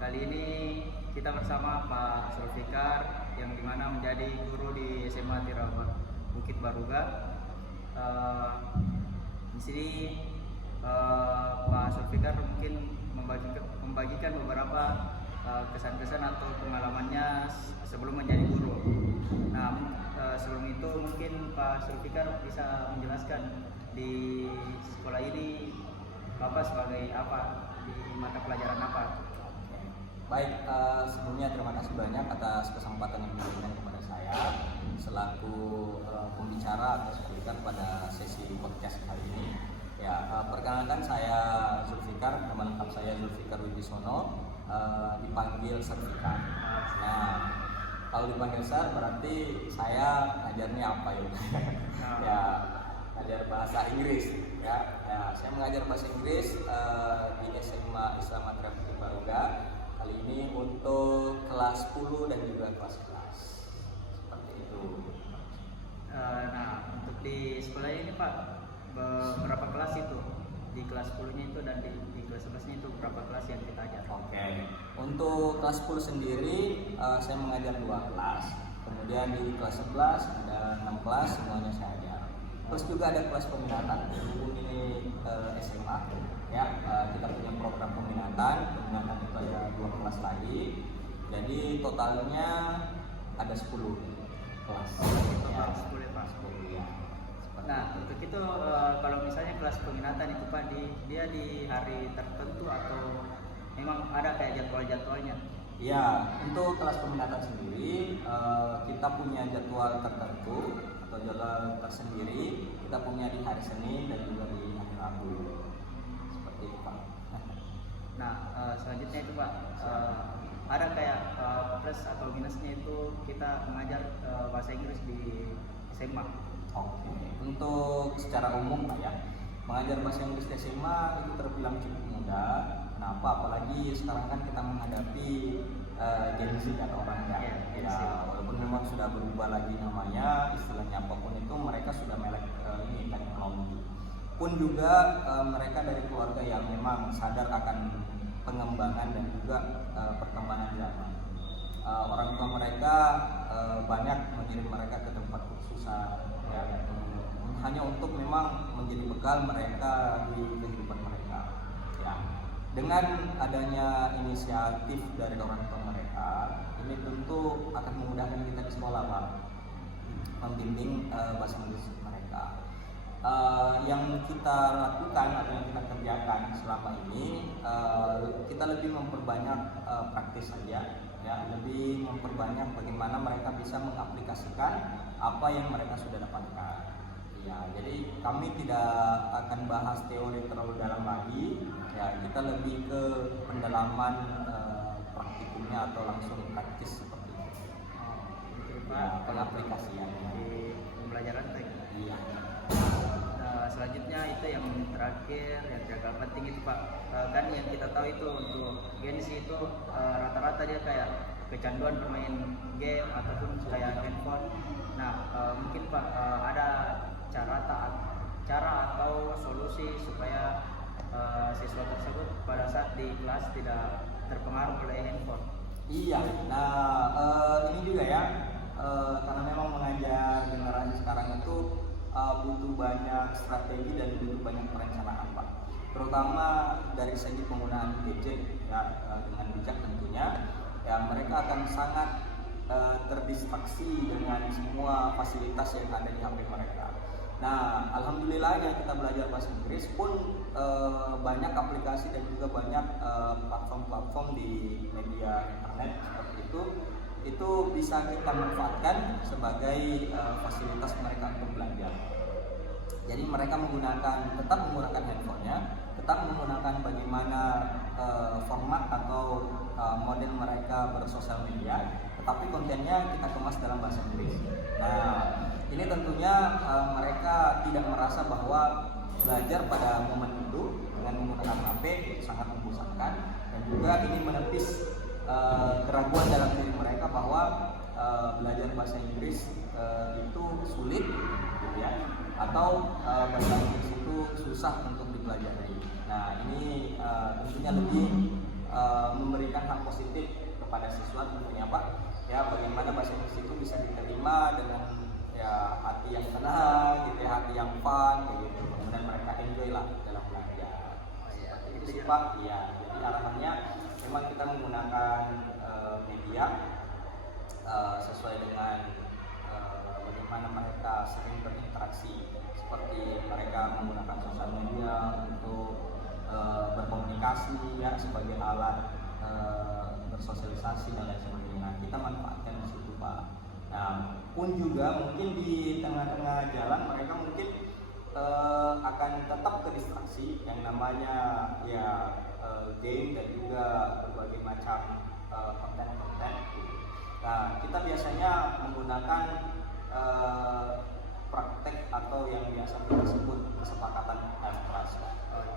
Kali ini kita bersama Pak Zulfikar yang dimana menjadi guru di SMA Tirawa Bukit Baruga. Di sini Pak Zulfikar mungkin membagikan beberapa kesan-kesan atau pengalamannya sebelum menjadi guru. Nah, sebelum itu mungkin Pak Zulfikar bisa menjelaskan di sekolah ini Bapak sebagai apa, di mata pelajaran apa? Baik, sebelumnya terima kasih banyak atas kesempatan yang diberikan kepada saya selaku pembicara atau speaker pada sesi podcast kali ini. Ya, perkenalkan saya Zulfikar, nama lengkap saya Zulfikar Wibisono, dipanggil Zulfikar. Nah, kalau dipanggil Sar berarti saya ngajarnya apa ya? Ya, ngajar bahasa Inggris. Ya, saya mengajar bahasa Inggris di SMA Islam Matra Bukit Baruga. Kali ini untuk kelas 10 dan juga kelas 11 seperti itu. Nah, untuk di sekolah ini Pak, berapa kelas itu? Di kelas 10-nya itu dan di kelas 11-nya itu berapa kelas yang kita ajar? Oke. Untuk kelas 10 sendiri saya mengajar 2 kelas. Kemudian di kelas 11 ada 6 kelas, semuanya saya ajar. Terus juga ada kelas peminatan. Ini SMA ya, kita punya program peminatan itu ada 2 kelas lagi. Jadi totalnya ada 10 kelas. Total 10 ya Pak. 10 ya. Nah, untuk itu kalau misalnya kelas peminatan itu Pak, dia di hari tertentu atau memang ada kayak jadwal-jadwalnya? Ya, untuk kelas peminatan sendiri kita punya jadwal tertentu atau jadwal tersendiri. Kita punya di hari Senin dan juga di hari Rabu. Seperti itu Pak. Nah, selanjutnya itu Pak, ada kayak plus atau minusnya itu kita mengajar bahasa Inggris di SMA. Oke, untuk secara umum Pak ya, mengajar bahasa Inggris di SMA itu terbilang cukup mudah. Kenapa? Apalagi sekarang kan kita menghadapi Gen Z kan orangnya. Ya, walaupun memang sudah berubah lagi namanya, istilahnya apapun itu mereka sudah melek ini teknologi. Pun juga mereka dari keluarga yang memang sadar akan pengembangan dan juga perkembangan zaman. Orang tua mereka banyak mengirim mereka ke tempat kursusan ya, hanya untuk memang menjadi bekal mereka di kehidupan mereka ya. Dengan adanya inisiatif dari orang tua mereka, ini tentu akan memudahkan kita di sekolah Pak, membimbing bahasa Inggris mereka. Yang kita lakukan atau yang kita kerjakan selama ini, kita lebih memperbanyak praktis saja ya, lebih memperbanyak bagaimana mereka bisa mengaplikasikan apa yang mereka sudah dapatkan ya. Jadi kami tidak akan bahas teori terlalu dalam lagi ya, kita lebih ke pendalaman praktikumnya atau langsung praktis seperti itu. Ya, pengaplikasian Di pembelajaran teknik. Iya. Selanjutnya itu yang terakhir yang agak penting itu Pak, kan yang kita tahu itu untuk Gen Z itu rata-rata dia kayak kecanduan bermain game ataupun kayak handphone. Nah, mungkin Pak ada cara atau solusi supaya siswa tersebut pada saat di kelas tidak terpengaruh oleh handphone. Iya, nah ini juga ya, karena memang mengajar generasi sekarang itu butuh banyak strategi dan butuh banyak perencanaan Pak, terutama dari segi penggunaan gadget ya, dengan bijak tentunya ya. Mereka akan sangat terdistraksi dengan semua fasilitas yang ada di HP mereka. Nah, alhamdulillahnya kita belajar bahasa Inggris pun banyak aplikasi dan juga banyak platform-platform di media internet seperti itu bisa kita manfaatkan sebagai fasilitas mereka untuk belajar. Jadi mereka tetap menggunakan handphonenya, tetap menggunakan bagaimana format atau model mereka bersosial media, tetapi kontennya kita kemas dalam bahasa Inggris. Nah, ini tentunya mereka tidak merasa bahwa belajar pada momen itu dengan menggunakan HP itu sangat membosankan, dan juga ini menepis keraguan dalam diri mereka bahwa belajar bahasa Inggris itu sulit gitu ya, atau bahasa Inggris itu susah untuk dipelajari. Nah, ini tentunya lebih memberikan hak positif kepada siswa tentunya Pak. Ya bagaimana bahasa Inggris itu bisa diterima dengan ya hati yang tenang, gitu ya, hati yang fun, gitu. Kemudian mereka enjoy lah dalam belajar. Itu sih Pak. Ya, jadi arahannya memang kita menggunakan media sesuai dengan bagaimana mereka sering berinteraksi, seperti mereka menggunakan sosial media untuk berkomunikasi ya sebagai alat bersosialisasi dan lain sebagainya. Nah, kita manfaatkan di situ Pak. Nah, pun juga mungkin di tengah-tengah jalan mereka mungkin akan tetap ke distraksi yang namanya ya game dan juga berbagai macam konten-konten. Nah, kita biasanya menggunakan praktek atau yang biasa kita sebut kesepakatan dalam kelas.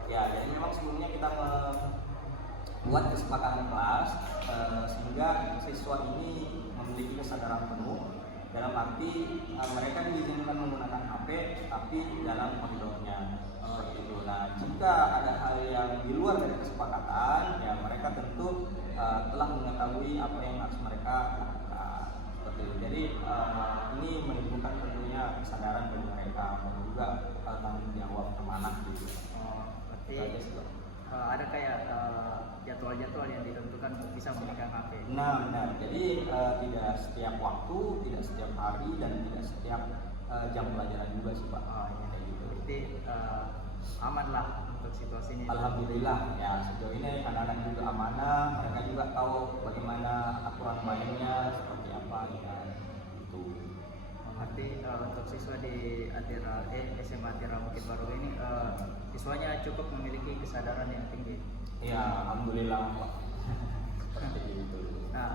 Ya, jadi memang sebelumnya kita membuat kesepakatan kelas sehingga siswa ini memiliki kesadaran penuh dalam arti mereka diizinkan menggunakan HP tapi dalam koridornya seperti itu. Nah, jika ada hal yang di luar dari kesepakatan, ya mereka tentu telah mengetahui apa yang harus mereka lakukan seperti itu. Jadi ini menimbulkan tentunya kesadaran bagi mereka dan juga tanggung jawab amanah gitu. Berarti ada kayak jadwal-jadwal yang ditentukan untuk bisa memegang HP. Nah, benar. Jadi tidak setiap waktu, tidak setiap hari, dan tidak setiap jam pelajaran juga sih Pak. Kayak gitu. Berarti aman lah untuk situasi ini. Alhamdulillah ya, sejauh ini anak-anak juga amanah, mereka juga tahu bagaimana aturan mainnya seperti apa ya. Itu. Berarti untuk siswa di SMA Atira Bukit Baru ini siswanya cukup memiliki kesadaran yang tinggi. Ya, alhamdulillah Pak. Seperti itu. Nah,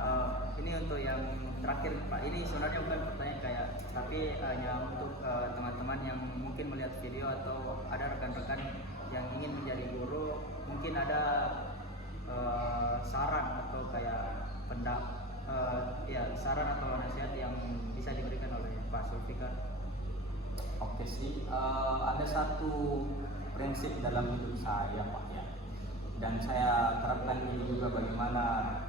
ini untuk yang terakhir Pak. Ini sebenarnya bukan pertanyaan kayak, tapi hanya untuk teman-teman yang mungkin melihat video atau ada rekan-rekan yang ingin menjadi guru, mungkin ada saran atau kayak saran atau nasihat yang bisa diberikan oleh Pak Zulfikar. Oke sih, ada satu prinsip dalam hidup saya Pak ya, dan saya terapkan ini juga bagaimana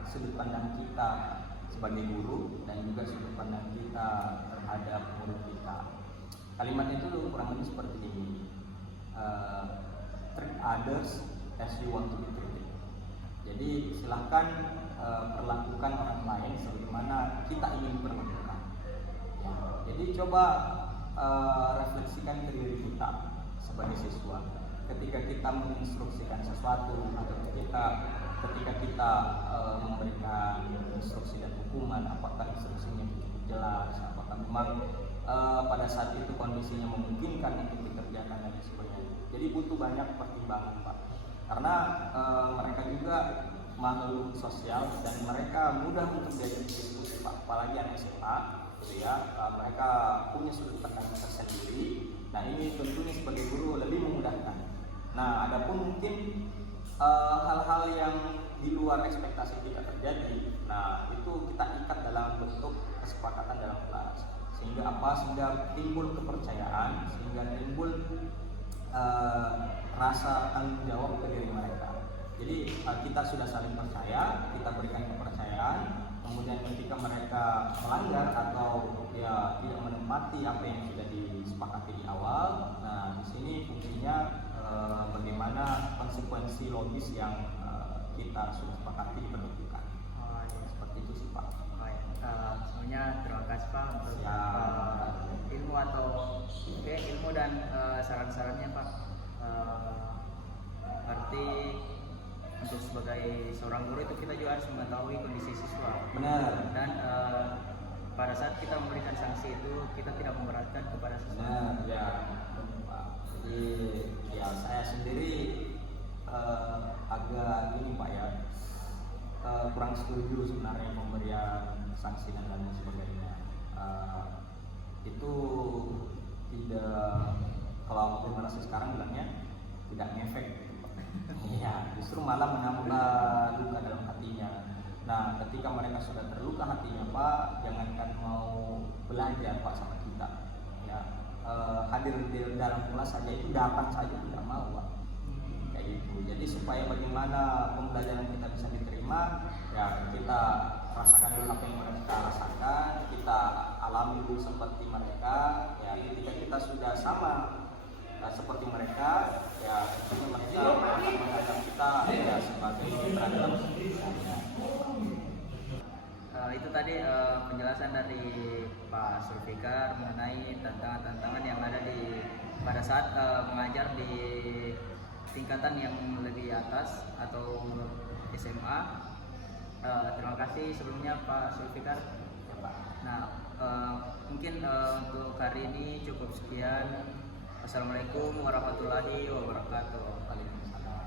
sudut pandang kita sebagai guru dan juga sudut pandang kita terhadap murid kita. Kalimat itu kurang lebih seperti ini, treat others as you want to be treated. Jadi silahkan perlakukan orang lain sebagaimana kita ingin diperlakukan ya. Jadi coba refleksikan ke diri kita sebagai siswa. Ketika kita menginstruksikan sesuatu atau ketika kita memberikan instruksi dan hukuman, apakah instruksinya cukup jelas, apakah memang pada saat itu kondisinya memungkinkan untuk dikerjakan dan sebagainya. Jadi butuh banyak pertimbangan Pak, karena mereka juga makhluk sosial dan mereka mudah untuk diajak diskusi Pak, apalagi anak SMA gitu ya. Mereka punya sudut pandang tersendiri. Nah, ini tentunya sebagai guru lebih memudahkan. Nah, adapun mungkin hal-hal yang di luar ekspektasi kita terjadi, nah itu kita ikat dalam bentuk kesepakatan dalam kelas. Sehingga apa? Sehingga timbul kepercayaan, sehingga timbul rasa tanggung jawab ke diri mereka. Jadi kita sudah saling percaya, kita berikan kepercayaan. Kemudian ketika mereka melanggar atau ya tidak menempati apa yang sudah disepakati di awal, nah di sini fungsinya bagaimana konsekuensi logis yang kita sudah sepakati diperlakukan. Seperti itu sih Pak. Semuanya terima kasih Pak untuk ilmu atau ilmu dan saran-sarannya Pak. Berarti untuk sebagai seorang guru itu kita juga harus mengetahui kondisi siswa. Benar. Dan pada saat kita memberikan sanksi itu kita tidak memberatkan kepada siswa. Benar ya. Jadi ya saya sendiri agak ini Pak ya, kurang setuju sebenarnya pemberian sanksi dan lain sebagainya. Itu tidak, kalau generasi sekarang bilangnya tidak ngefek. Iya, justru malah menambah luka dalam hatinya. Nah, ketika mereka sudah terluka hatinya Pak, jangankan mau belajar Pak sama kita, ya hadir di dalam kelas saja itu datang saja tidak mau Pak. Kayak gitu. Jadi supaya bagaimana pembelajaran kita bisa diterima SMA, ya kita rasakan dulu apa yang mereka rasakan, kita alami dulu seperti mereka. Ya ketika kita sudah sama seperti mereka, ya tentunya mereka akan menganggap kita ya sebagai mitra dalam pendidikannya. Itu tadi penjelasan dari Pak Sulfikar mengenai tantangan-tantangan yang ada pada saat mengajar di tingkatan yang lebih atas atau SMA. Terima kasih sebelumnya Pak Sulfikar. Ya, Pak. Nah, mungkin untuk hari ini cukup sekian. Assalamualaikum warahmatullahi wabarakatuh. Waalaikumsalam.